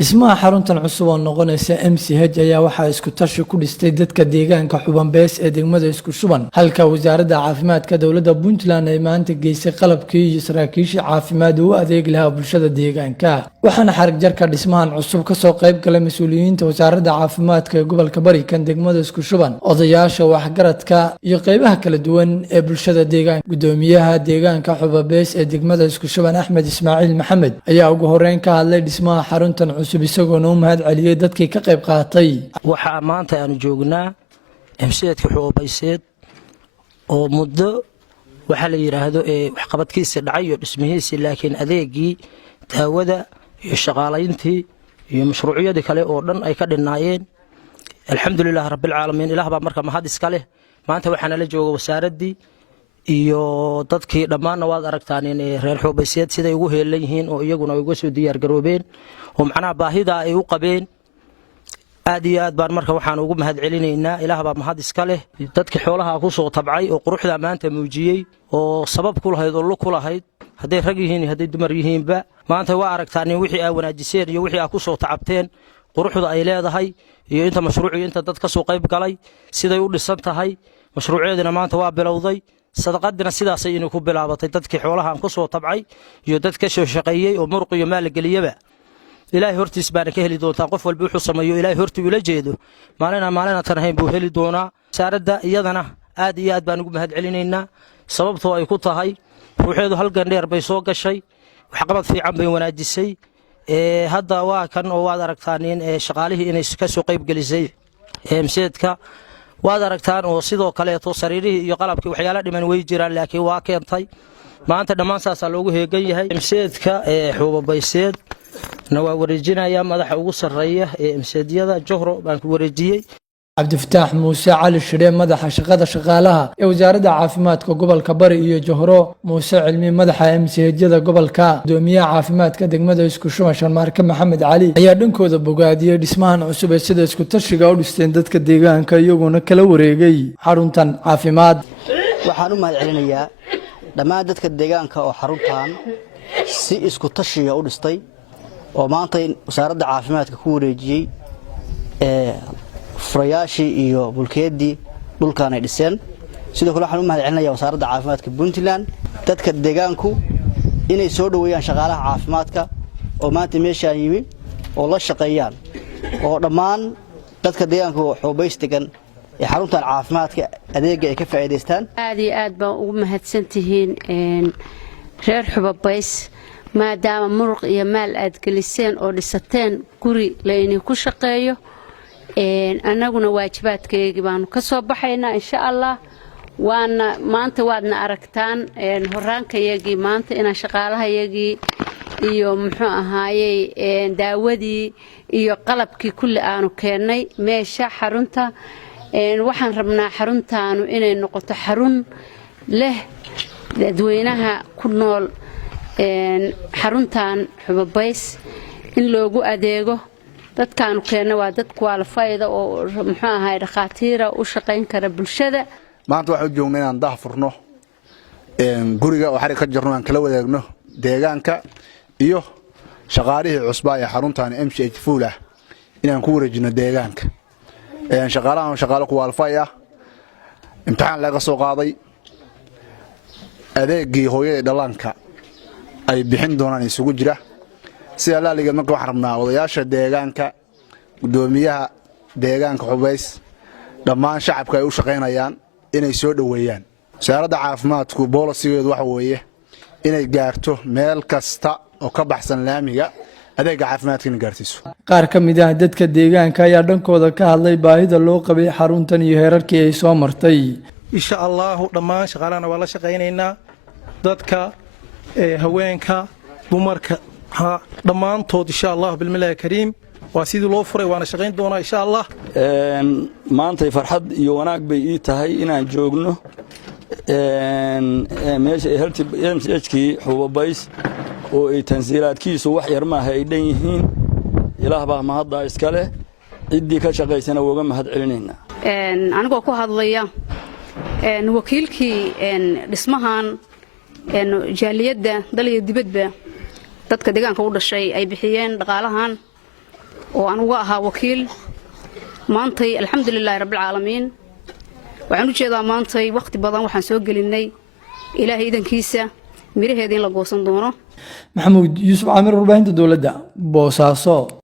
dhismaha xaruntan cusub oo noqonaysa MCH ayaa waxaa isku tashi ku dhistay dadka deegaanka Xubanbees ee degmada isku shuban halka wasaaradda caafimaadka dowladda Puntland ay maanta geysay qalabkii iyo saraakiisha caafimaad u adeeg lahaa bulshada deegaanka waxaana xarag jarka dhismahan cusub ka soo qayb galay mas'uuliyiinta wasaaradda caafimaadka ee gobolka Bari kan degmada isku shuban odayaasha waxgaradka iyo qaybaha kala duwan ee bulshada deegaanka gudoomiyaha deegaanka Xubanbees ee degmada isku shuban Axmed Ismaaciil Maxamed ayaa ugu horeyn ka hadlay dhismaha xaruntan isagoo mahad celiyay dadkii ka qayb qaatay waxa maanta aanu joognaa MCH-ka Xubanbees oo muddo waxa la yiraahdo wax qabadkiisa dhacay iyo dhismihiisa laakiin adeegii daawada iyo shaqaalayntii iyo mashruuciyada kale oo dhan ay ka dhinaayeen alxamdulillah rabbil caalamiin ilaah baa marka mahad iska leh maanta waxaana la jooga wasaaradii iyo dadkii dhammaan waad aragtaan in reer Xubanbees sida ay ugu heelan yihiin oo iyaguna ay uga soo diyaar garoobeen oo macna baahida ay u qabeen aad iyo aad baan marka waxaan ugu mahad celinaynaa ilaah baa mahad iska leh dadkii xoolaha ku soo tabcay oo quruxda maanta muujiyay oo sabab ku lahayd oo lu ku lahayd haday rag yihiin haday dumar yihiinba maanta waa aragtaan in wixii ay wanaajiseen iyo wixii ay ku soo tacabteen quruxda ay leedahay iyo inta mashruuci inta dad ka soo qayb galay siday u dhisan tahay mashruuciyadina maanta waa bilowday sadaqadina sidaas ay inuu ku bilaabatay dadkii xoolaha aan ku soo tabcay iyo dad ka soo shaqeeyay oo muruq iyo maal galiyaba ilaahay hortiis baan ka heli doontaa qof walba wuxuu sameeyo ilaahay hortii ula jeedo maalina tan hayn buu heli doonaa saaradda iyadana aad iyo aad baan ugu mahad celinaynaa sababtoo ay ku tahay ruuxeedu halgan dheer bay soo gashay wax qabad fiican bay wanaajisay hadda waa kan oo waad aragtaan in shaqaalihii inay ka soo qayb galisay MCH-ka waad aragtaan oo sidoo kale sariirihii iyo qalabkii waxyaalo dhiman way jiraan laakiin waa keentay maanta dhammaan saasa loogu heegan yahay MCH-ka Xubanbees na waa wareejinaya madaxa ugu sareeya MCH-yada Johro baan ku wareejiyay Cabdifataax Muuse Cali Shire madaxa shaqada shaqaalaha ee wasaaradda caafimaadka gobolka Bari iyo Johro Muuse Cilmi madaxa MCH-yada gobolka gudoomiyaha caafimaadka degmada isku shuban Sharmaarka Maxamed Cali ayaa dhankooda bogaadiyay dhismahan cusub ee sida isku tashiga u dhisteen dadka deegaanka iyaguna kala wareegay xaruntan caafimaad waxaan u mahad celinayaa dhammaan dadka deegaanka oo xaruntan si isku tashiga u dhistay oo maanta wasaaradda caafimaadka ku wareejiyay furayaashii iyo bulkeedii dhulkan ay dhiseen sidoo kale waxaan u mahad celinayaa wasaaradda caafimaadka Puntland dadka deegaanku inay soo dhaweeyaan shaqaalaha caafimaadka oo maanta meesha yimi oo la shaqeeyaan oo dhammaan dadka deegaanka Xubanbees degan ee xaruntan caafimaadka adeega ay ka faa'iideystaan aad iyo aad baan ugu mahadsantihiin reer Xubanbees maadaama muruq iyo maal aad geliseen oo dhisateen guri leeyni ku shaqeeyo anaguna waajibaadkeegi baanu ka soo baxaynaa insha Allah waana maanta waadna aragtaan horaankayagii maanta ina shaqaalahayagii iyo muxuu ahaayay daawadii iyo qalabkii kulli aanu keenay meesha xarunta waxaan rabnaa xaruntaanu inay noqoto xarun leh dadweynaha ku nool xaruntan Xubanbees in loogu adeego dadkaanu keenna waa dad qualified oo muxuu ahaay dhaqaatiira u shaqeyn kara bulshada maanta waxaan joognaa inaan dah furno guriga oo xarig ka jirno aan kala wadaagno deegaanka iyo shaqaalihii cusba ee xaruntan MCH fuula inaan ku wareejino deegaanka shaqaalahan shaqaale qualified ah imtixaan laga soo qaaday adeegii hooyada dhalanka ay bixin doonaan isugu jira sida laaliga marka waxaan rabnaa odayaasha deegaanka gudoomiyaha deegaanka Xubanbees dhammaan shacabka ay u shaqeynayaan inay soo dhaweeyaan wasaaradda caafimaadku boolisigeedu waxa weeye inay gaarto meel kasta oo ka baxsan laamiga adeega caafimaadka in gaarsiiso qaar ka mid ah dadka deegaanka ayaa dhankooda ka hadlay baahida loo qabay xaruntan iyo heerarkii ay soo martay insha Allah dhammaan shaqaalana waa la shaqeynaynaa dadka haweenka dumarka dhammaantood insha Allah bilmilaahi kariim waa sidii loo furay waana shaqeyn doonaa insha Allah maanta farxad iyo wanaag bay ii tahay inaan joogno meesha MCH-kii Xubanbees oo ay tansiilaadkiisu wax yar ma ay dhan yihiin ilaah baa mahadda iska leh cidii ka shaqeysana uga mahad celinaynaa anigoo ku hadlaya wakiilkii dhismahan jaaliyadda dal iyo dibadba dadka deegaanka u dhashay ay bixiyeen dhaqaalahan oo aan uga ahaa wakiil maantay alxamdulilaahi rabbil caalamiin waxaan u jeedaa maantay waqti badan waxaan soo gelinay ilaahay idankiisa miraheeda in la goosan doono maxamuud yuusuf caamir warbaahinta dowladda boosaaso.